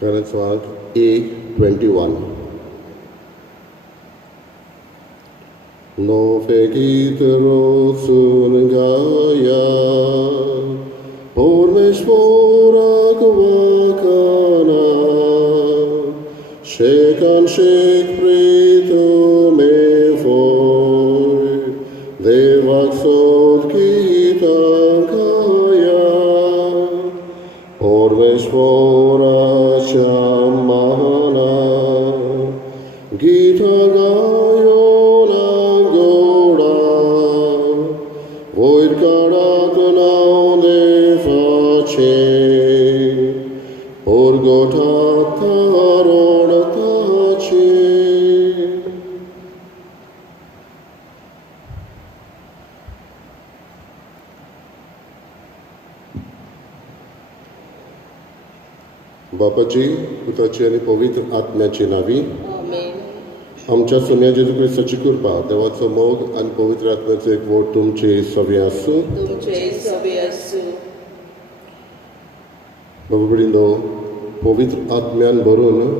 Karaswag A21. No fekitro sungaya Pormeshvora kvakana Shekan shek prito me foi Devak sot kitankaya Pormeshvora chamana Gita gayo Void karatana de face, orgota tarodatache. बापाची पुताची आणि पवित्र आत्म्याची नावी आमच्या सोन्या जेजू ख्रिस्ताची कृपा देवाचो मोग आणि पवित्र आत्म्याचो एक वोट तुमचे सवे आसूं बाबा बिडिंदो पवित्र आत्म्यान भरून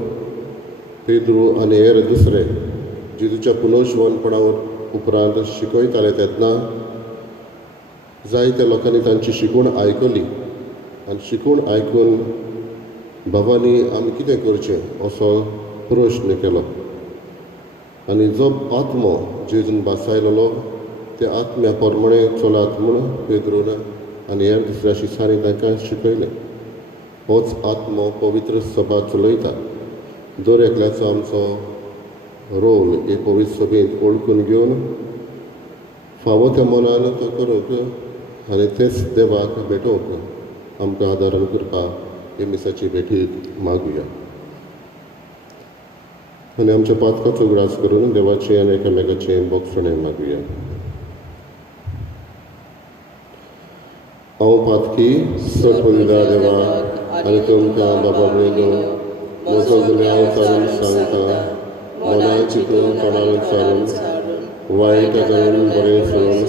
पेद्रू आनी हेर दुसरे जेजूच्या पुनर्जीवनपणा उपरांत शिकयताले तेन्ना जायत्या लोकांनी तांची शिकवण आयकली आनी शिकवण आयकून बाबांनी आमी कितें करचें असो प्रश्न केलो आनी जो आत्मो जेजून बासायलोलो त्या आत्म्या प्रमाणे चलात म्हूण पेद्रून आनी हेर दुसऱ्या शिसांनी तांकां शिकयलें होच आत्मो पवित्र सभा चलयता दर एकल्याचो आमचो रोल हे पवित्र सभेंत ओळखून घेवन फावो त्या मनान तो करूंक आनी तेच देवाक भेटोवंक आमकां आदारण करपाक हे मिसाची भेटीक मागुया आनी आमच्या पातकाचो ग्रास करून देवाचे आनी एकामेकाचे बोगसणे मागुया हांव पातकी सपविदा देवा आनी तुमकां बाबा बिडिंदो म्हजो गुन्यांव चालून सांगता मनान चिंतून तोंडान विचारून वायट जावन बरें करून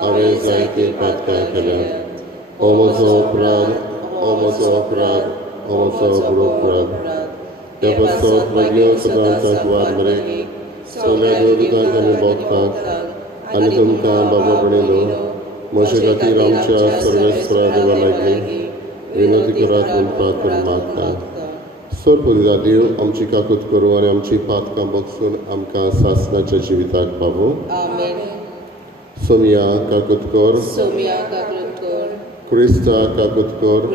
हांवें जायती पातकां केल्या हो म्हजो अपराध हो म्हजो अपराध हो म्हजो बरो अपराध त्या बसत मागीर सदांचाक वार मरे सोल्या देवदूतांक आनी भोगतांक आनी तुमकां बाबा बिडिंदो म्हजे खातीर आमच्या सर्वेस्परा देवा लागीं विनंती करात म्हूण प्रार्थना मागता सर्वपदिता देव आमची काकूत करूं आनी आमची पातकां बगसून आमकां सासणाच्या जिविताक पावूं सोमिया काकूत कर क्रिस्ता काकूत कर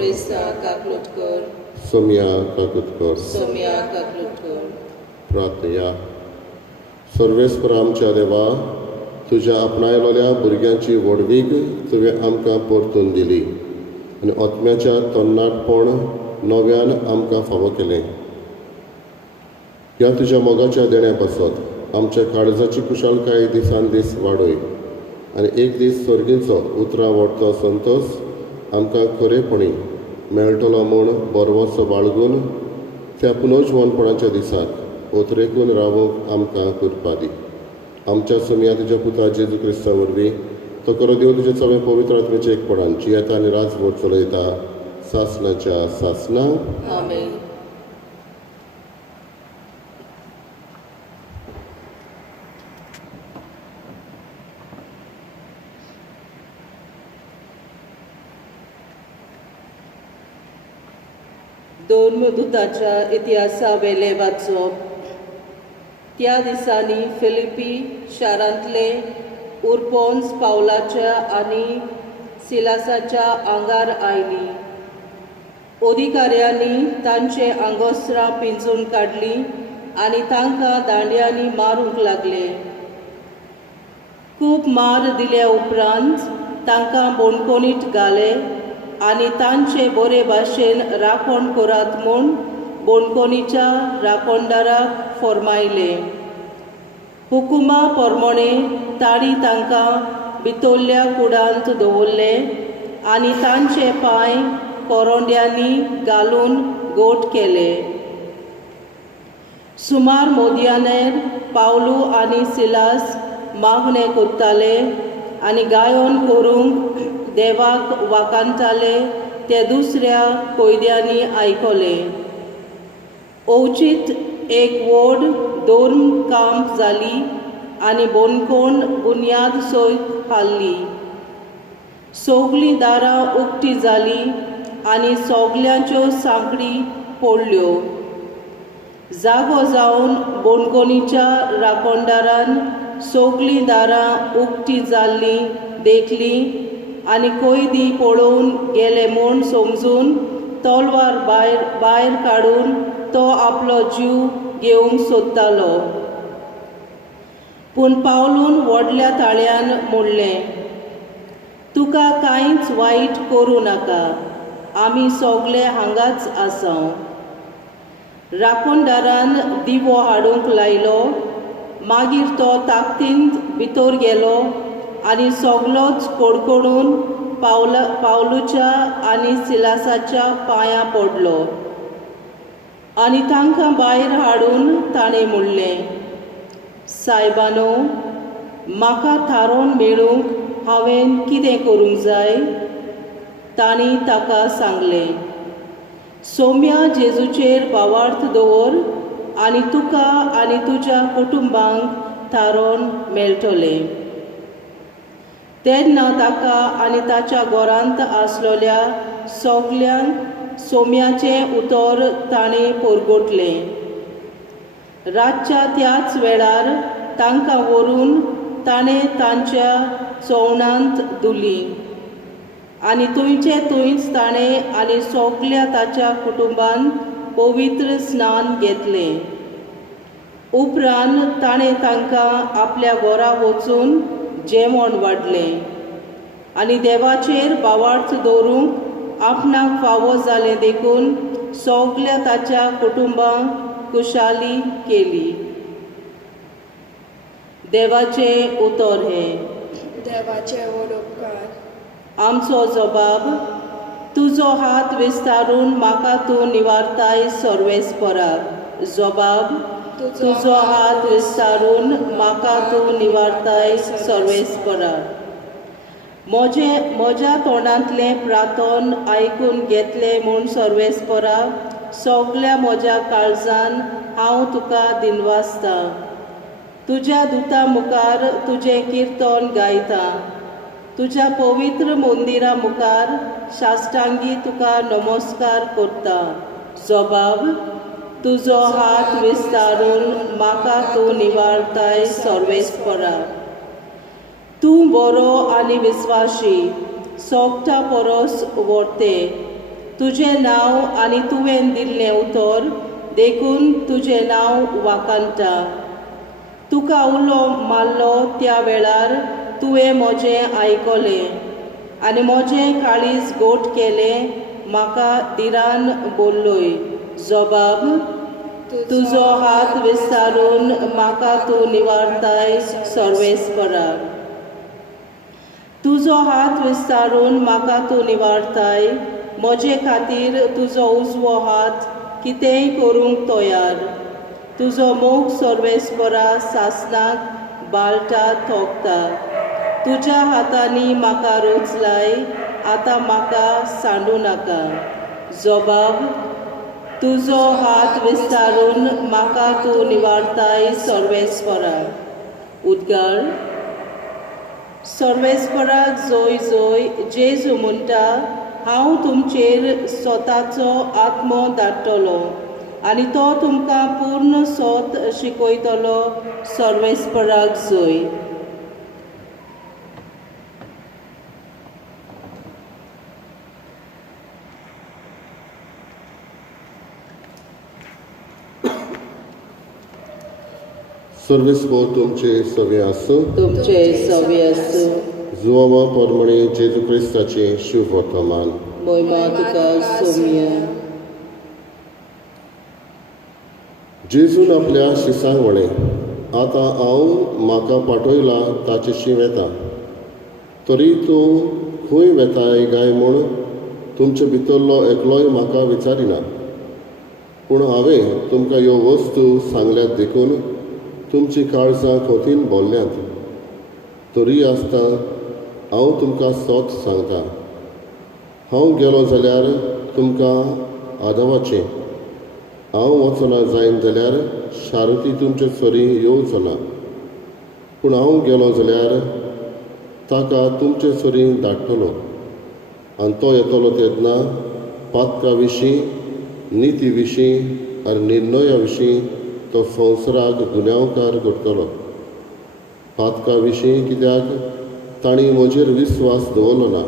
सोमिया काकूत कर प्रार्थया सर्वेस्पर आमच्या देवा तुज्या आपणायलोल्या भुरग्यांची व्हडवीक तुवें आमकां परतून दिली आनी आत्म्याच्या तन्नाटपण नव्यान आमकां फावो केलें ह्या तुज्या मोगाच्या देण्या पासत आमच्या काळजाची कुशळकाय दिसान दीस वाडय आनी एक दीस सर्गीचो उतरां वडतो संतोश आमकां खरेपणी मेळटलो म्हूण बरवसो बाळगून त्या पुनर्जीवनपणाच्या दिसाक ओतरेकून रावूंक आमकां कृपा दी आमच्या सोमिया तुज्या पुता जेजू क्रिस्ता वरवीं तो करो देव तुजे सगळे पवित्र आत्म्याचे एकपणान जियेता आनी राजभर चलयता सासणाच्या सासणाक दोन दूताच्या इतिहासा वेले वाचप त्या दिसांनी फिलिपी शारांतले उरपोन्स पावलाच्या आनी सिलासाच्या आंगार आयली अधिकाऱ्यांनी तांचे आंगोस्त्रां पिंजून काडली आनी तांकां दांड्यांनी मारूंक लागले खूब मार दिल्या उपरांत तांकां बोणकोणीत घाले आनी तांचे बरे भाशेन राखण करात म्हूण बोणकोणीच्या राखणदाराक फर्मायले हुकुमा प्रमाणे तांणी तांकां भितरल्या कुडांत दवरले आनी तांचे पांय कोरोंड्यांनी घालून गोठ केले सुमार मोदयानेर पावलू आनी सिलास मागणें करताले आनी गायोन करूंक देवाक वाकांताले ते दुसऱ्या कोयद्यांनी आयकले ओचित एक व्हड दोर्म काम जाली आनी बोनकोण बुन्याद सोय हाल्ली. सगळीं दारां उक्तीं जालीं आनी सोगल्यांच्यो सांकडी पडल्यो. जागो जावन बोनकोणीच्या राखणदारान सगळीं दारां उक्तीं जाल्लीं देखलीं आनी कैदी पळोवन गेले म्हूण समजून तलवार भायर काडून तो आपलो जीव घेवंक सोदतालो. पूण पावलून व्हडल्या ताळ्यान म्हणलें, तुका कांयच वायट करूं नाका, आमी सोगले हांगाच आसा. राखणदारान दिवो हाडूंक लायलो. मागीर तो ताकतींत भितर गेलो आनी सोगलोच कडकडून पावलूच्या आनी सिलासाच्या पांयां पडलो. आनी तांकां भायर हाडून ताणें म्हणलें, सायबानो, म्हाका थारोन मेळूंक हांवें कितें करूंक जाय? तांणी ताका सांगलें, सोम्या जेजूचेर भावार्थ दवर आनी तुका आनी तुज्या कुटुंबांक थारोन मेळटलें. तेन्ना ताका आनी ताच्या घरांत आसलोल्या सोगल्यांक सोम्याचें उतर ताणें परगटलें. रातच्या त्याच वेळार तांकां व्हरून ताणें तांच्या चोवणांत धुलीं. आनी थंयचे थंयच ताणें आनी सोगल्या ताच्या कुटुंबान पवित्र स्नान घेतलें. उपरांत ताणें तांकां आपल्या घरा वचून जेवण वाडलें आनी देवाचेर भावार्थ दवरूंक आपणाक फावो जालें देखून सोगल्या ताच्या कुटुंबांक खुशाली केली. देवाचें उतर हें. देवाचे उपकार. आमचो जबाब, तुजो हात विस्तारून म्हाका तूं निवारताय सर्वेस्पराक. जबाब, तुजो हात विस्तारून म्हाका तूं निवारताय सर्वेस्पराक. म्हज्या तोंडांतलें प्रार्थन आयकून घेतलें म्हूण सर्वेस्पराक सोगल्या म्हज्या काळजान हांव तुका दिनवासता. तुज्या दुता मुखार तुजें किर्तन गायता. तुज्या पवित्र मंदिरा मुखार साश्टांगी तुका नमस्कार करता. जबाब, तुजो हात विस्तारून म्हाका तूं निवारताय सर्वेस्पराक. तूं बरो आनी विस्वाशी, सोगटा परस व्हडते. तुजें नांव आनी तुवें दिल्लें उतर देखून तुजें नांव वाखाणटा. तुका उलो मारलो त्या वेळार तुवें म्हजें आयकलें आनी म्हजें काळीज गोठ केलें. म्हाका धीरान बोल्लोय. जबाब, तुजो हात विस्तारून म्हाका तूं निवारताय सर्वेस्पराक. तुजो हात विस्तारून म्हाका तूं निवारताय. म्हजे खातीर तुजो उजवो हात कितेंय करूंक तयार. तुजो मोग सर्वेस्परा सासनाक बाळटा थोकता. तुज्या हातांनी म्हाका रोचलाय. आतां म्हाका सांडू नाका. जबाब, तुजो हात विस्तारून म्हाका तूं निवारताय सर्वेस्पराक. उद्गार. सर्वेस्पराक जोय जोय. जेजू म्हणटा, हांव तुमचेर स्वताचो आत्मो धाडटलो आनी तो तुमकां पूर्ण सोत शिकयतलो. सर्वेस्पराक जोय. सर्वेस्पो तुमचे सवे आसूं. तुमचे सवे आसूं. जुवावा पोरमणे जेजू क्रिस्ताचे शुभ वर्तमान. मोहिमा तुका सोम्य. जेजून आपल्या शिसांक वळें, आतां हांव म्हाका पाठयलां ताचे शीं येता. तरी तूं खंय वेताय गाय म्हूण तुमचे भितरलो एकलोय म्हाका विचारिना. पूण हांवें तुमकां ह्यो वस्तू सांगल्यात देखून तुमची काळजां खोतीन भरल्यांत. तरी आसता हांव तुमकां सोत सांगता, हांव गेलो जाल्यार तुमकां आदावाचें. हांव वचना जायन जाल्यार शारुती तुमचे सोरी येवचो ना, पूण हांव गेलो जाल्यार ताका तुमचे सोरी धाडटलो, आनी तो येतलो तेन्ना पातका विशीं, निती विशीं आनी निर्णया विशीं तो संवसाराक गुन्यांवकार करतलो. पातका विशीं कित्याक तांणी म्हजेर विस्वास दवरलो ना,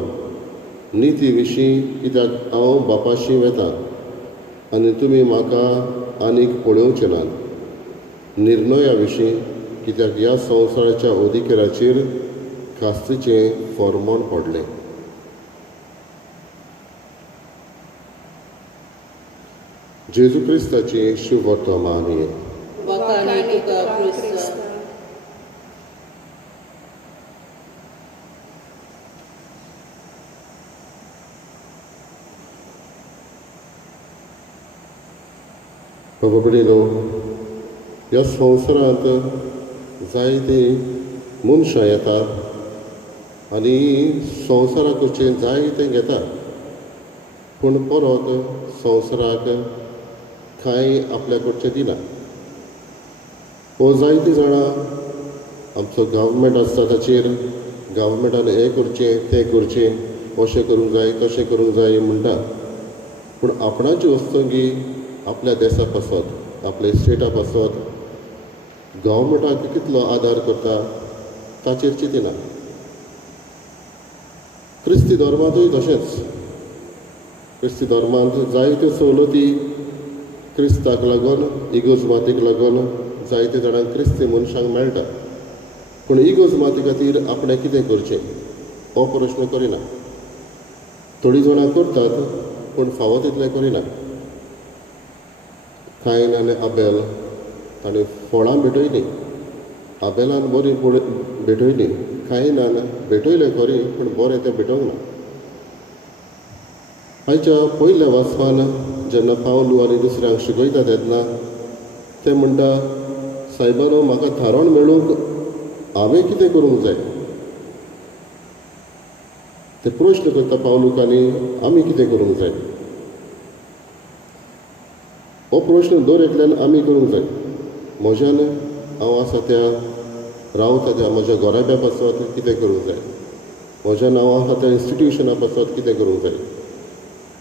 निती विशीं कित्याक हांव बापाशी वेतां आनी तुमी म्हाका आनीक पळोवचे नात, निर्णया विशीं कित्याक ह्या संवसाराच्या अधिकाराचेर कास्तीचें फर्मोण पडलें. जेजू क्रिस्ताची शुभ वर्तमानी. वखाणी तुका क्रिस्त. बाबा भयणीनो, ह्या संवसारांत जायतीं मनशां येतात आनी संवसारा कडचें जायतें घेतात, पूण परत संवसाराक कांय आपल्या कडचें दिना. वो जायतीं जाणां आमचो गव्हर्मेंट आसता ताचेर गव्हर्मेंटान हें करचें तें करचें, अशें करूंक जाय तशें करूंक जाय म्हणटा, पूण आपणाची वस्तुंगी आपल्या देशा पासत, आपल्या स्टेटा पासत गव्हर्मेंटाक कितलो आदार करता ताचेर चिंतिना. क्रिस्ती धर्मांतूय तशेंच. क्रिस्ती धर्मांत जायत्यो सवलती क्रिस्ताक लागून, इगोर्जमातीक लागून जायते जाणांक क्रिस्ती मनशांक मेळटा, पूण इगोर्जमाती खातीर आपणें कितें करचें हो प्रश्न करिना. थोडीं जाणां करतात, पूण फावो तितलें करिना. कायन आनी आबेल ताणीं फळां भेटयलीं. आबेलान बरीं भेटयलीं, कायनान भेटयलें खरी, पूण बरें तें भेटोंक ना. आयच्या पयल्या वाचपान जेन्ना पावलू आनी दुसऱ्यांक शिकयता तेन्ना ते म्हणटा, सायबानो, म्हाका थारोन मेळूंक हांवें कितें करूंक जाय? ते प्रश्न करता पावलूक, आनी आमी कितें करूंक जाय? हो प्रश्न दर एकल्यान आमी करूंक जाय. म्हज्यान हांव आसा त्या रावता त्या म्हज्या घोराब्या पासत कितें करूंक जाय? म्हज्यान हांव आसा त्या इन्स्टिट्यूशना पासत कितें करूंक जाय?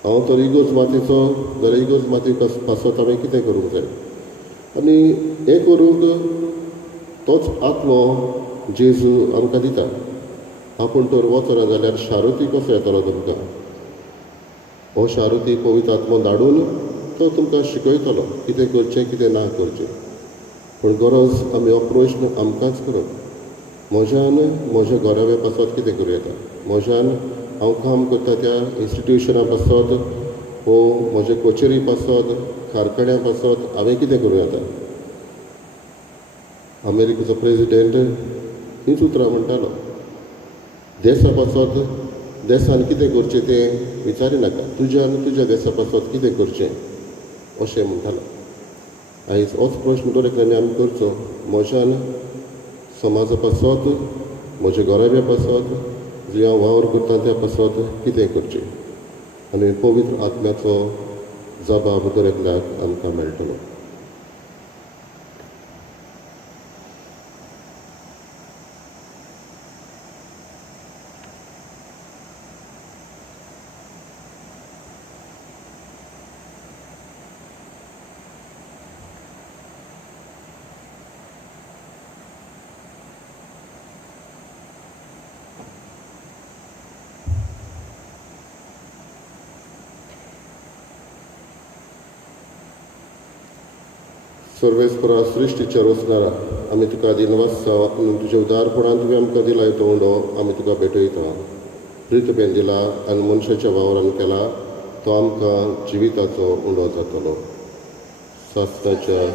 हांव तर इगोर्जमातीचो जाल्यार इगोर्जमाती पासत हांवें कितें करूंक जाय? आनी हें करूंक तोच आत्मो जेजू आमकां दिता. आपूण तर वचना जाल्यार शारुती कसो येतलो तुमकां? हो शारुती पवित्र आत्मो धाडून तो तुमकां शिकयतलो कितें करचें कितें ना करचें. पूण गरज आमी हो प्रश्न आमकांच करप. म्हज्यान म्हज्या घोराब्या पासत कितें करूं येता? म्हज्यान हांव काम करता त्या इन्स्टिट्यूशना पासत वो म्हजे कचेरी पासत, कारखान्या पासत हांवें कितें करूं येता? अमेरिकेचो प्रेजिडेंट हींच उतरां म्हणटालो, देशा पासत देशान कितें करचें तें विचारिनाका, तुज्यान तुज्या देशा पासत कितें करचें अशें म्हणटालो. आयज होच प्रश्न दर एकल्यानी आमी करचो. म्हज्यान समाजा पासत, म्हज्या घोराब्या पासत, जी हांव वावर करता त्या पासत कितें करचें? आनी पवित्र आत्म्याचो जबाब दर एकल्याक आमकां मेळटलो. सर्वेस्परा सृश्टीच्या रचणारा आमी तुका दिनवासता आनी तुज्या उदारपणान तुवें आमकां दिलाय तो उंडो आमी तुका भेटयता. प्रितपेन दिला आनी मनशाच्या वावरान केला तो आमकां जिविताचो उंडो जातलो. सास्ताच्या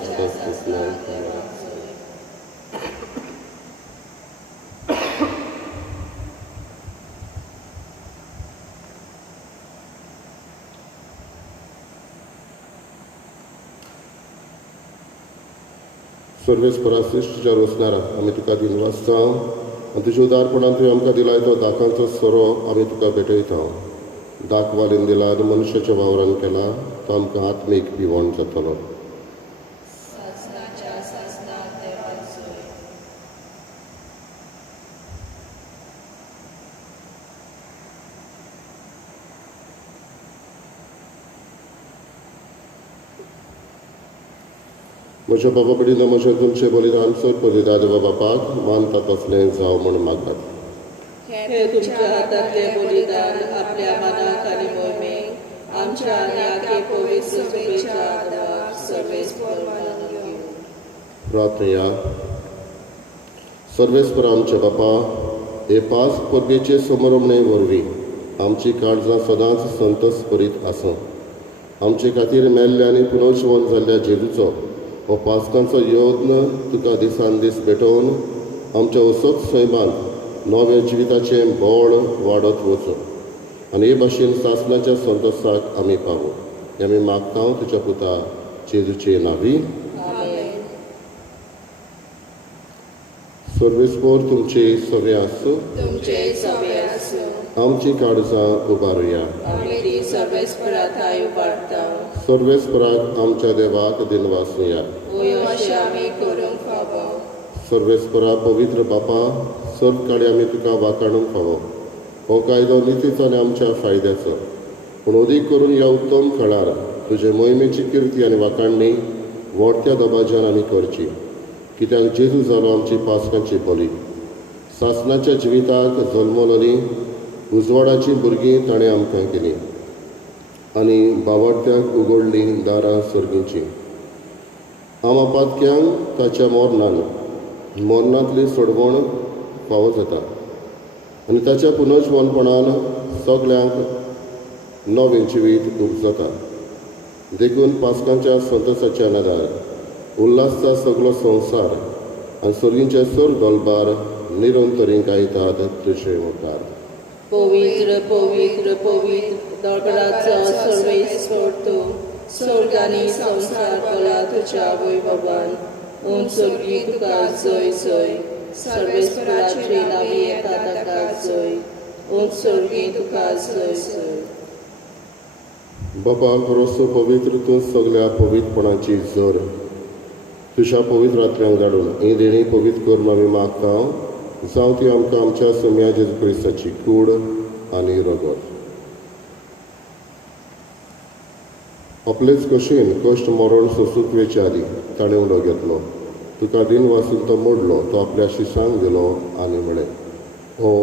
सर्वेस्परा सृश्टीच्या रचणारा आमी तुका दिनवासता आनी तुज्या उदारपणान तुवें आमकां दिलाय तो दाकांचो सोरो आमी तुका भेटयता. दाक वालीन दिला आनी मनशाच्या वावरान केला तो आमकां आत्मीक पिवण जातलो. म्हज्या बाबा कडेन म्हजें तुमचें बलिदान सोडपो दिता देवा बापाक मानता तसलें जावं म्हण मागात. हे तुमच्या हातांतले बलिदान आपल्या मनाक आनी मोहिमेक आमच्या आनी आखे पवित्र सभेच्या आदाराक सर्वेस्पर मानून घेवं. प्रार्थया. सर्वेस्पर आमचे बापा, हे पास परबेचे समरमणे वरवीं आमची काळजां सदांच संतोश करीत आसूं. आमचे खातीर मेल्ले आनी पुनर्जीवन जाल्ल्या जेजूचो हो पासकांचो यत्न तुका दिसान दीस भेटोवन आमच्या वसत सैमांत नव्या जिविताचें बळ वाडत वचूं आनी हे भाशेन सासणाच्या संतोशाक आमी पावूं. हें आमी मागता तुज्या पुता जेजूचे नांवी. सर्वेस्पर तुमचे सवे आसूं. तुमचे सवे आसूं. आमची काळजां उबारुया. आमी ती सर्वेस्पराताय उबारता. सर्वेस्पराक आमच्या देवाक दिनवासुया. अशें आमी करूंक फावो. सर्वेस्परा पवित्र बापा, सर्त काळी आमी तुका वाखाणूंक फावो. हो कायदो नितीचो आनी आमच्या फायद्याचो, पूण अदीक करून ह्या उत्तम काळार तुजे मोहिमेची किर्ती आनी वाखाणणी व्हडत्या दबाज्यान आमी करची, कित्याक जेजू जालो आमची पासकांची बली. सासणाच्या जिविताक जल्मलोली उजवाडाची भुरगीं ताणें आमकां केली आनी बावार्थ्याक उगडली दारां सर्गींची. आमा पातक्यांक ताच्या मरणांतली सोडवण फावो जाता आनी ताच्या पुनर्जीवनपणान सगल्यांक नवें जिवीत उपजता. देखून पासकांच्या संतोशाच्या नदार उल्हासचा सगलो संवसार आनी सर्गींचे सर गोलबार निरंतरी गायतात तुजे मुखार. पवित्र पवित्र पवित्र दगडाचो सर्वेस्पर तूं, स्वर्ग आनी संसार कला तुज्या वैभवान. ओम सर्गी तुका जय जय, सर्वेस्पराचे नावी येता ताका जय. ओम सर्गी तुका जय जय. बाबा बरोसो पवित्र तूं सगल्या पवित्रपणाची जर तुज्या पवित्रांतल्यान धाडून ही देणी पवित्र करून आमी मागता. जावं ती आमकां आमच्या सोम्या जेजू क्रिस्ताची कूड आनी रगत. आपलेच कशेन कश्ट मरण सोंसूंक आदी ताणें उडो घेतलो. तुका दिन वासून तो मोडलो, तो आपल्या शिशांक दिलो आनी म्हळें, हो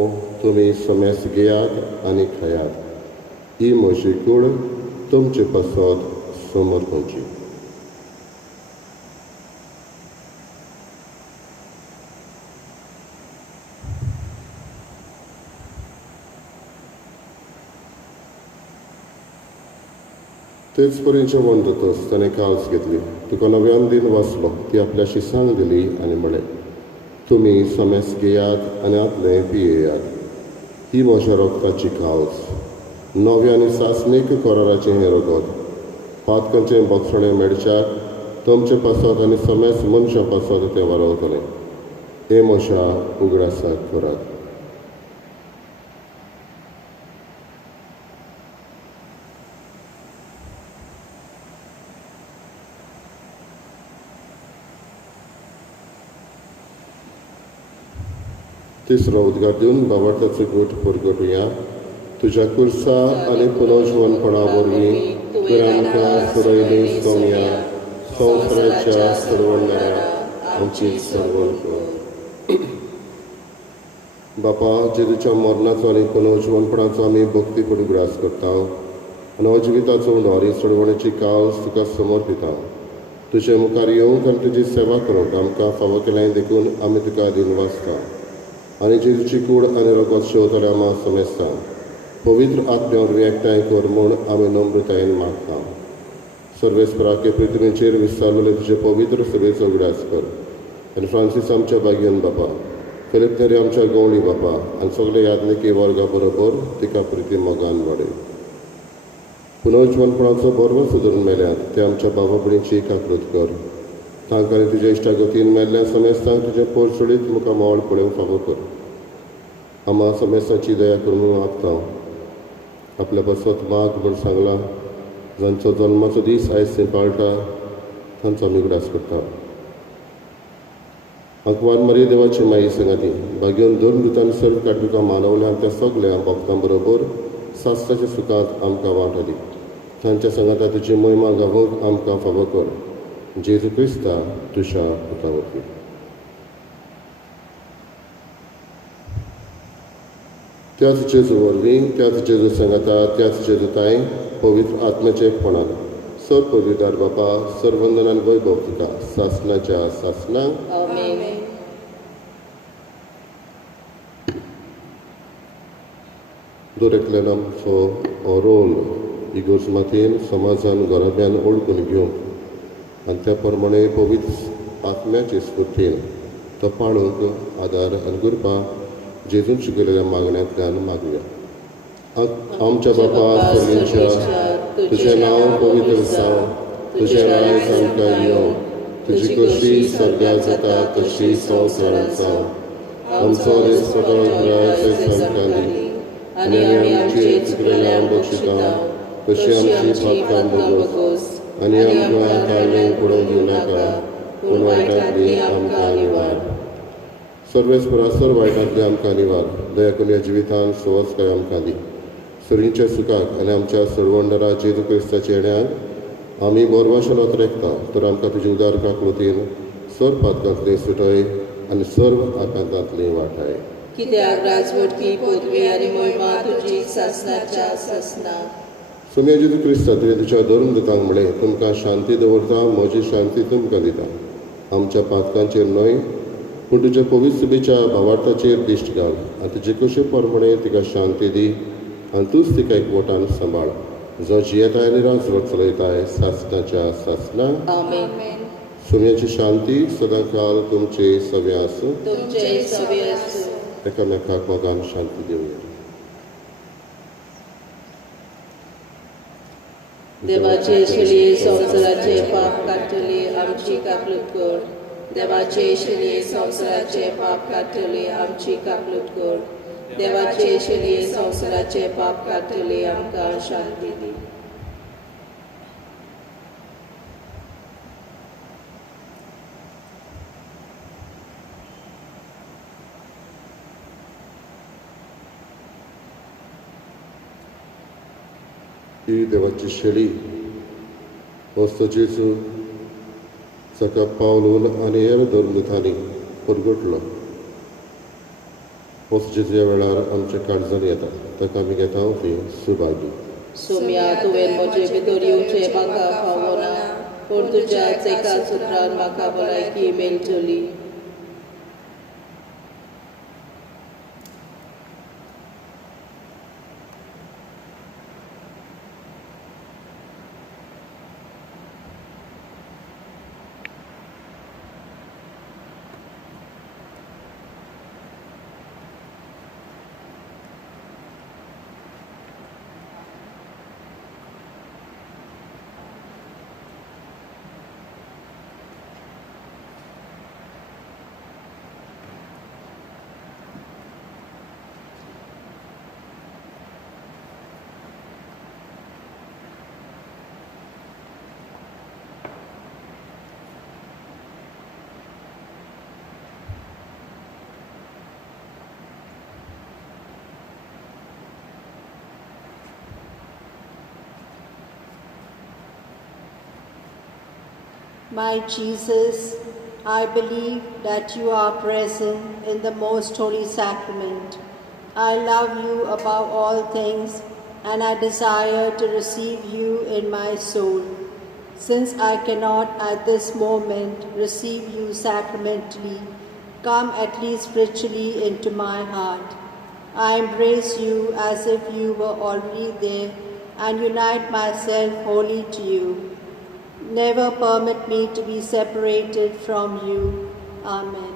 तुमी सोम्यास घेयात आनी खायात. ही म्हजी कूड तुमचे पासत समोर खंयची. तेच परीन जेवण जातच ताणें काल्स घेतली. तुका नव्यान दिन वाचलो, ती आपल्या शिसांक दिली आनी म्हळें, तुमी सोम्यास घेयात आनी आदलें पियेयात. ही म्हज्या रोगताची काल्स, नव्या आनी सासणीक कराराचें हें रगत. पातकांचें बक्षणें मेडच्याक तुमचे पासत आनी सोम्यास मनशा पासत तें वारवतलें. हे म्हज्या उगडासाक करात. तिसरो उद्गार दिवन बाबार्थाचो गोठ परगटुया. तुज्या कुर्सा आनी पुनर्जीवनपणा वरवीं तुवें आमकां सोडयली सोम्या, संवसाराच्या सोडवणाऱ्या आमची सरवण कर. बापा, जेजूच्या मरणाचो आनी पुनर्जीवनपणाचो आमी भक्तीपूण उगडास करता आनी हो जिविताचो उंडोर ही सोडवणेची काल्स तुका समर्पिता. तुजे मुखार येवंक आनी तुजी सेवा करूंक आमकां फावो केलें देखून आमी तुका दिनवासता आनी जेजूची कूड आनी रगत शेवतले आमा समेस्ता. पवित्र आत्म्या वरवीं एकठांय कर म्हूण आमी नम्रतायेन मागता. सर्वेस्पराके पृथ्वीचेर विस्तारलेले तुजे पवित्र सभेचो उगडास कर. आनी फ्रांसीस आमच्या बागयन बापा, फिलिप नेरी आमच्या गवळी बापा आनी सगळे यात्निकी वर्गा बरोबर तिका प्रिती मोगान वाडय. पुनर्जीवनपणाचो बरो सुदरून मेल्यात ते आमच्या बाबा भयणीची काकृत कर. तांकां आनी तुज्या इश्टागतीन मेल्ल्या समेस्तांक तुजें पोरचोडीत मुखार मोल पळोवंक फावो कर. आमा समेस्ताची दया करून मागता. आपल्या बसत माग म्हूण सांगला, जांचो जल्माचो दीस आयज थंय पाळटा तांचो आमी उगडास करता. अंकवार मरी देवाची माई संगाती भाग्योन दोन दुतांनी सर्व काडूका मानवल्या त्या सगळ्या भक्तां बरोबर सासणाच्या सुखांत आमकां वांटली. तांच्या संगाता तुजी महिमा गावूंक आमकां फावो कर. जेजू क्रिस्ता तुझ्या पुतावरवी त्याच जेजू वरवीं त्याच जेजू संगता त्याच जेजू ताई पवित्र आत्म्याचे एकपणान सर पवित्र बापा सर्वंदनान वैभव तुका सासनाच्या सासनाक आमेन. दरेकल्यान आमचो हो रोल इगोर्ज मातयेन समाजान घराब्यान ओळखून घेवंक आनी त्या प्रमाणे पवित्र आत्म्याचे स्फूर्तीन तो पाळूंक आदार आनी कृपा जेजून शिकयलेल्या मागण्यांतल्यान मागुया. आमच्या बापा सर्गींच्या तुझें नांव पवित्र जावं, तुझें राज आमकां येवं, तुजी कशी स्वर्गांत जाता तशी संवसारांत जावं. आमचो दिसपटो रायचे आमकां दी आनी आमी आमची चुकलेल्यांक बक्षिता तशी आमची पातकां बगोस आनी आमकां कायलें पडोवंक दिवं नाका पूण वायटांतली आमकां निवार. सर्वेस्परा सर्व वायटांतली आमकां निवार. दया करून ह्या जिवितांत सुवासकाय आमकां दी. सरींच्या सुखाक आनी आमच्या सरवंडरा जेजू क्रिस्ताच्या येण्याक आमी बोरवाशेन वतरेकता तर आमकां तुजी उदारकाक वतीन सर्व पातकांतली सुटय आनी सर्व आकांतांतली वाटाय. कित्याक राजवटी पदवी आनी महिमा तुजी सासनाच्या सासना. सोम्या जेजू क्रिस्ता तुवें तुज्या धर्मदूतांक म्हणलें तुमकां शांती दवरता म्हजी शांती तुमकां दिता. आमच्या पातकांचेर न्हय पूण तुज्या पवित्र सुबेच्या भावार्थाचेर दिश्ट घाल आनी तुजे कशे प्रमाणे तिका शांती दी आनी तूंच तिका एकवटान सांबाळ जो जियेताय आनी राजवट चलयताय सासनाच्या सासना. आमेन. सोम्याची शांती सदां काल तुमचे सवे आसूं. तुमचे सवे आसूं. एकामेकाक मोगान शांती दिवया. देवाचे शिलये संवसाराचे पाप काडटली आमची काकलूत कर. देवाचे शिलये संवसाराचे पाप काडटली आमची काकलूत कर. देवाचे शिलये संवसाराचे पाप काडटली आमकां शांती दी. ही देवाची शेळी वस्त जेजू सका पावलून आनी हेर धर्मदुतांनी परगटलो. वस्त जेजूच्या वेळार आमच्या काळजान येता ताका आमी घेता ती सुभागी. सोम्या तुवें म्हजे भितर येवचें म्हाका फावना पूण तुज्याच एका सुत्रान म्हाका भलायकी मेळटली. My Jesus, I believe that you are present in the most holy sacrament. I love you above all things and I desire to receive you in my soul. Since I cannot at this moment receive you sacramentally, come at least spiritually into my heart. I embrace you as if you were already there and unite myself wholly to you. Never permit me to be separated from you. Amen.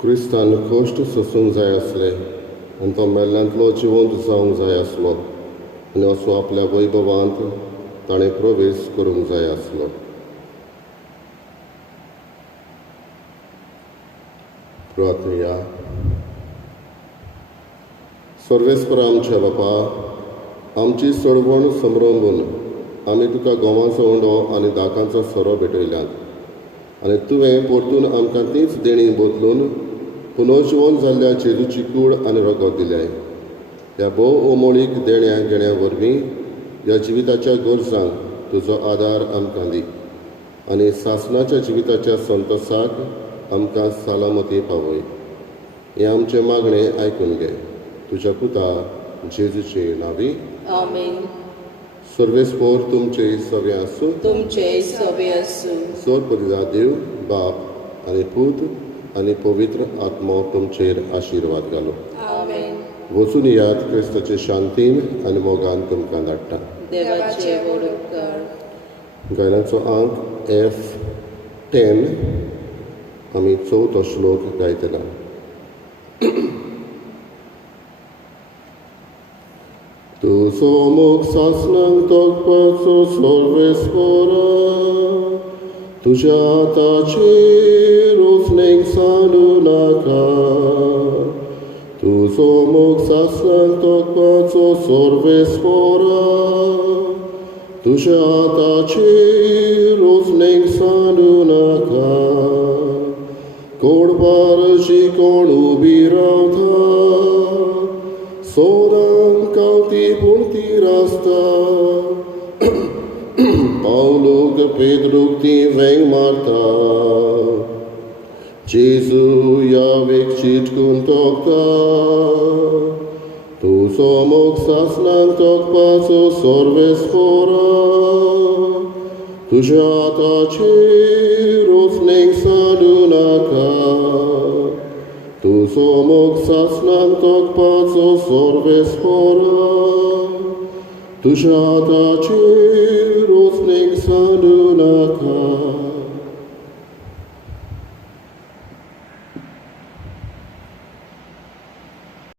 क्रिस्तान कश्ट सोसूंक जाय आसले आनी तो मेल्ल्यांतलो जिवंत जावंक जाय आसलो आनी असो आपल्या वैभवांत ताणें प्रवेश करूंक जाय आसलो. प्रार्थया. सर्वेस्पर आमच्या बापा, आमची सडवण समरंबून आमी तुका गोवांचो उंडो आनी दाकांचो सोरो भेटयल्यात आनी तुवें परतून आमकां तीच देणी बदलून पुनर्जीवन जाल्ल्या जेजूची कूड आनी रगत दिल्याय. ह्या भोव ओमोळीक देण्या घेण्या वरवीं ह्या जिविताच्या गरजांक तुजो आदार आमकां दी आनी सासणाच्या जिविताच्या संतोसाक आमकां सालामती पावय. हें आमचें मागणें आयकून घे. तुज्या पुता जेजूचे नांवी. आमेन. सर्वेस्पोर तुमचे सवे आसूं. तुमचे सवे आसूं. सोरपदिदा देव बाप आनी पूत आनी पवित्र आत्मो तुमचेर आशिर्वाद घालो. आमेन. वचून याद क्रिस्ताचे शांतीन आनी मोगान तुमकां धाडटा. देवाचे वडोवकार. गायलांचो अंक F10 आमी 4थो श्लोक गायतला. तुजो मोग सासणांक तोखपाचो सर्वेस्परा, तुज्या हाताचेर उसणेक सांडू नाका. तुजो मोग सासणांक तोखपाचो सर्वेस्परा, तुज्या हाताचेर उसणेक सांडू नाका. कोडबार जी कोण उबी रावता, सोदांक कावती पूण ती रासता. पावलूक पेद्रूक ती वेंग मारता. जेजू यावेक चिटकून तोखता. तुजो मोग सासणांक तोखपाचो सर्वेस्परा, तुज्या हाताचेर उसणेक सांडू नाका. तुजो मोग सासणांक तोखपाचो सर्वेस्परा, तुज्या हाताचेर उसणेक सांडू नाका.